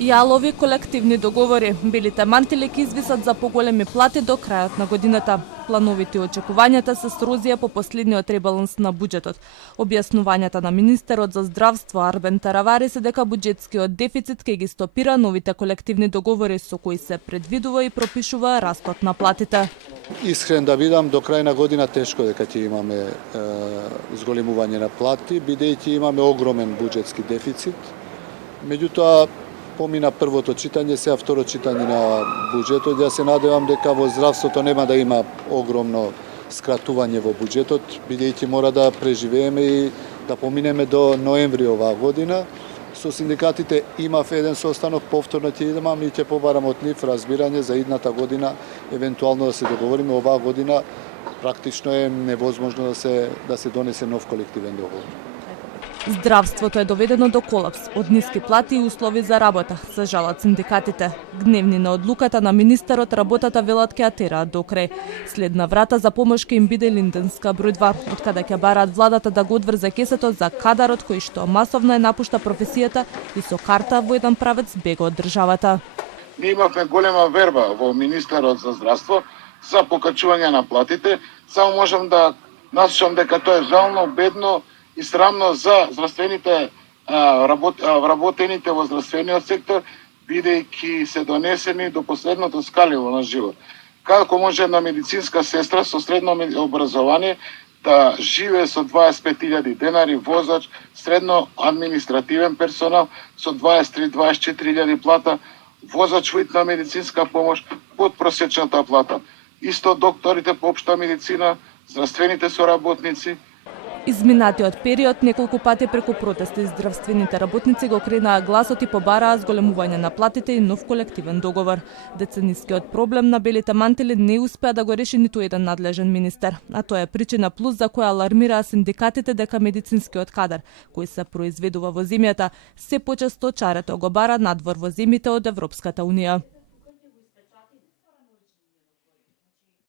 Јалови колективни договори. Белите мантили ќе извисат за поголеми плати до крајот на годината. Плановите и очекувањата се срозија по последниот ребаланс на буџетот. Објаснувањата на министерот за здравство Арбен Таравари се дека буџетскиот дефицит ќе ги стопира новите колективни договори со кои се предвидува и пропишува растот на платите. Искрен да бидам, до крај на година тешко дека ќе имаме зголемување на плати, бидејќи имаме огромен буџетски дефицит. Меѓутоа, помина првото читање, сега второ читање на буџетот. Ја се надевам дека во здравството нема да има огромно скратување во буџетот, бидејќи мора да преживееме и да поминеме до ноември оваа година. Со синдикатите имав еден состанок, повторно ќе идем и ќе побарам од нив разбирање за идната година, евентуално да се договориме. Оваа година практично е невозможно да се донесе нов колективен договор. Здравството е доведено до колапс од ниски плати и услови за работа, се жалат синдикатите. Гневни на одлуката на министерот, работата велат ќе ја тераат до крај. Следна врата за помош ќе им биде Линденска број 2, од каде ќе бараат владата да го одврзе кесето за кадарот кој што масовно е напушта професијата и со карта во еден правец бега од државата. Ние имавме голема верба во министерот за здравство за покачување на платите. Само можам да насочам дека тоа е жално, бедно и срамно за здравствените вработените во здравствениот сектор, бидејќи се донесени до последното скаливо на живот. Како може една медицинска сестра со средно образование да живее со 25.000 денари, возач, средно административен персонал со 23-24.000 плата, возач во итна медицинска помош под просечната плата. Исто докторите по општа медицина, здравствените соработници. Изминатиот период неколку пати преку протести здравствените работници го кренаа гласот и побараа зголемување на платите и нов колективен договор. Деценискиот проблем на белите мантили не успеа да го реши ниту еден надлежен министер, а тоа е причина плюс за која алармираа синдикатите дека медицинскиот кадар кој се произведува во земјата се почесто чарето го бара надвор во земјите од Европската унија.